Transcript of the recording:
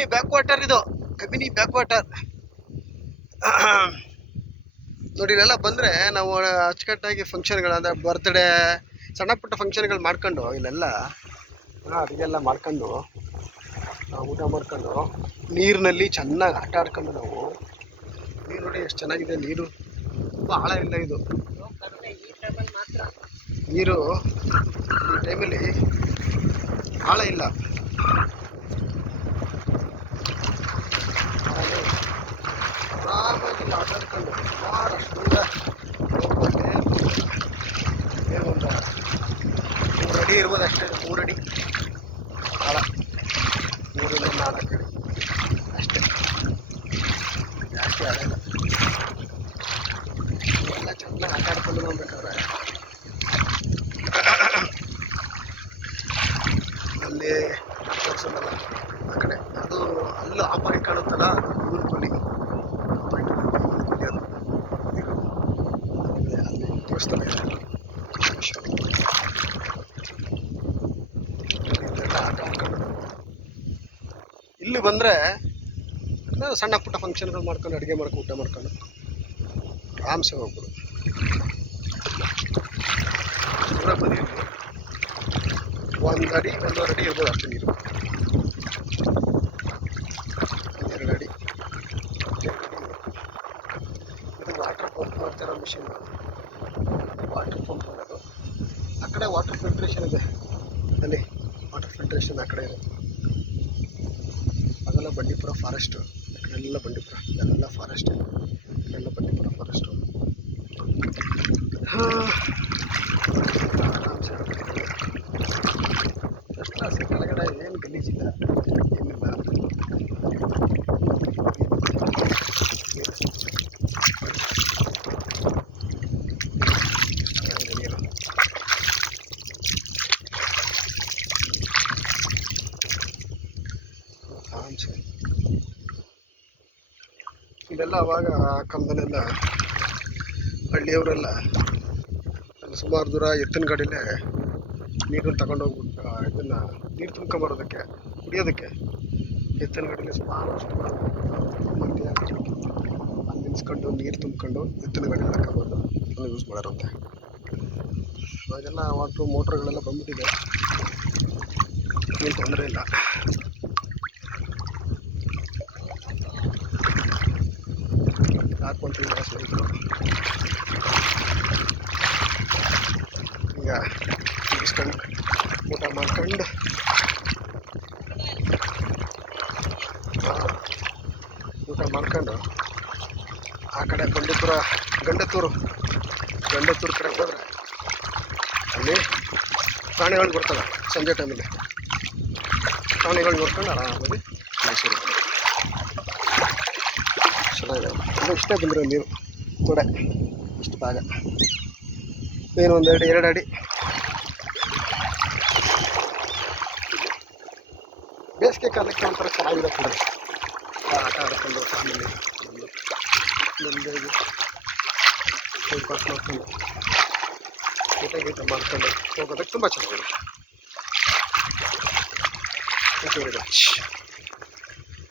Kabini back water ಇದು, Kabini back water. ನೋಡಿ ಇಲ್ಲೆಲ್ಲ ಬಂದರೆ ನಾವು ಅಚ್ಚುಕಟ್ಟಾಗಿ ಫಂಕ್ಷನ್ಗಳು ಅಂದರೆ ಬರ್ತ್ಡೇ ಸಣ್ಣ ಪುಟ್ಟ ಫಂಕ್ಷನ್ಗಳು ಮಾಡ್ಕೊಂಡು ಇಲ್ಲೆಲ್ಲ ಅಡುಗೆಲ್ಲ ಮಾಡ್ಕೊಂಡು ಊಟ ಮಾಡ್ಕೊಂಡು ನೀರಿನಲ್ಲಿ ಚೆನ್ನಾಗಿ ಆಟ ಆಡ್ಕೊಂಡು ನಾವು ನೀರು ನೋಡಿ ಎಷ್ಟು ಚೆನ್ನಾಗಿದೆ. ನೀರು ತುಂಬ ಆಳ ಇಲ್ಲ ಇದು ನೀರು, ಈ ಟೈಮಲ್ಲಿ ಆಳ ಇಲ್ಲ. ಆರಾಮಾಗಿ ಆಟ ಆಡ್ಕೊಂಡು ಸುಮಾರಷ್ಟು ಒಂದು 3 ಅಡಿ ಇರ್ಬೋದು ಅಷ್ಟೇ, 3 ಅಡಿ ಆಳ, 3 4 ಅಡಿ ಅಷ್ಟೇ, ಜಾಸ್ತಿ ಆಳ ಇಲ್ಲ. ಇವೆಲ್ಲ ಚೆನ್ನಾಗಿ ಆಟ ಆಡ್ಕೊಂಡು ಹೋಗ್ಬೇಕಾದ್ರೆ ಅಲ್ಲಿ ತೋರಿಸೋದಲ್ಲ ಆ ಕಡೆ, ಅದು ಅಲ್ಲೂ ಆ ಪಾಯಿಂಟ್ ಕಾಣುತ್ತಲ್ಲ, ಊರು ಕೊಲ್ಲಿ ಪಾಯಿಂಟ್ ಕೊಲ್ಲಿ, ಅದು ಅಲ್ಲಿ ತೋರಿಸ್ತಾನೆ ಆಟ ಆಡ್ಕೊಂಡು. ಇಲ್ಲಿ ಬಂದರೆ ಸಣ್ಣ ಪುಟ್ಟ ಫಂಕ್ಷನ್ಗಳು ಮಾಡ್ಕೊಂಡು ಅಡುಗೆ ಮಾಡ್ಕೊಂಡು ಊಟ ಮಾಡ್ಕೊಂಡು ಆರಾಮ್ಸೆ ಹೋಗ್ಬೋದು. ಪೂರ ಬದಿಯಲ್ಲಿ 1 ಅಡಿ 1.5 ಅಡಿ ಇರ್ಬೋದು ಅಷ್ಟು ನೀರು, 2 ಅಡಿ. ಇದು ವಾಟರ್ ಪಂಪ್ ಮಾಡ್ತಿರೋ ಮಿಷಿನ್, ವಾಟರ್ ಪಂಪ್ ಮಾಡೋದು. ಆ ಕಡೆ ವಾಟರ್ ಫಿಲ್ಟ್ರೇಷನ್ ಇದೆ, ಅಲ್ಲಿ ವಾಟರ್ ಫಿಲ್ಟ್ರೇಷನ್ ಆ ಕಡೆ ಇರುತ್ತೆ. ಅದೆಲ್ಲ ಬಂಡೀಪುರ ಫಾರೆಸ್ಟು, ಆ ಕಡೆ ಎಲ್ಲ ಬಂಡೀಪುರ, ಎಲ್ಲ ಫಾರೆಸ್ಟ್, ಎಲ್ಲ ಬಂಡೀಪುರ ಫಾರೆಸ್ಟು. ಆರಾಮ್ಸೆ ಫಸ್ಟ್ ಕ್ಲಾಸ್. ಕೆಳಗಡೆ ಏನು ಗಲೀಜಿಲ್ಲ, ಏನಿಲ್ಲ. ಆರಾಮ್ಸೆ ಇದೆಲ್ಲ ಅವಾಗ ಕಾಲದಲ್ಲೆಲ್ಲ ಹಳ್ಳಿಯವರೆಲ್ಲ ಸುಮಾರು ದೂರ ಎತ್ತಿನ ಗಾಡಿಲೇ ನೀರನ್ನು ತಗೊಂಡೋಗ್ಬಿಟ್ಟು ಇದನ್ನು ನೀರು ತುಂಬ್ಕೊಂಬರೋದಕ್ಕೆ ಕುಡಿಯೋದಕ್ಕೆ ಎತ್ತಿನ ಗಾಡಿಲಿ ಸುಮಾರಷ್ಟು ಮಂದಿ ಅಲ್ಲಿ ನಿಲ್ಸ್ಕೊಂಡು ನೀರು ತುಂಬ್ಕೊಂಡು ಎತ್ತಿನ ಗಾಡಿಲಿ ಹಾಕೋಬೋದು, ಅದನ್ನು ಯೂಸ್ ಮಾಡೋರಂತೆ. ಅವಾಗೆಲ್ಲ ಮೋಟ್ರ್ಗಳೆಲ್ಲ ಬಂದ್ಬಿಟ್ಟಿದೆ, ಏನು ತೊಂದರೆ ಇಲ್ಲ. ಹಾಕ್ಕೊಂತೀವಿ ರೈತರು. ಈಗ ಮುಗಿಸ್ಕೊಂಡು ಊಟ ಮಾಡ್ಕೊಂಡು ಆ ಕಡೆ ಬಂಡೀಪುರ ಗಂಡತ್ತೂರು ಕಡೆ ಹೋದರೆ ಅಲ್ಲಿ ಪ್ರಾಣಿಗಳು ಬರ್ತವೆ. ಸಂಜೆ ಟೈಮಲ್ಲಿ ಪ್ರಾಣಿಗಳು ನೋಡ್ಕೊಂಡು ಆರಾಮಾಗಿ ಮೈಸೂರು ಚೆನ್ನಾಗಿದೆ. ಅದು ಇಷ್ಟೇ ಬಂದರೆ ನೀರು ಕೂಡ ಇಷ್ಟು ಭಾಗ ಏನು 1 ಅಡಿ 2 ಅಡಿ. ಬೇಸಿಗೆ ಕಾಲಕ್ಕೆ ಒಂಥರ ಚೆನ್ನಾಗಿದೆ ಕೂಡ, ಆಟ ಆಡ್ಕೊಂಡು ಫ್ಯಾಮಿಲಿ ನಮ್ಮದು ಟೈಮ್ ಪಾಸ್ ಮಾಡ್ಕೊಂಡು ಊಟ ಮಾಡ್ಕೊಂಡು ಹೋಗೋದಕ್ಕೆ ತುಂಬ ಚೆನ್ನಾಗಿದೆ. Thank you very much.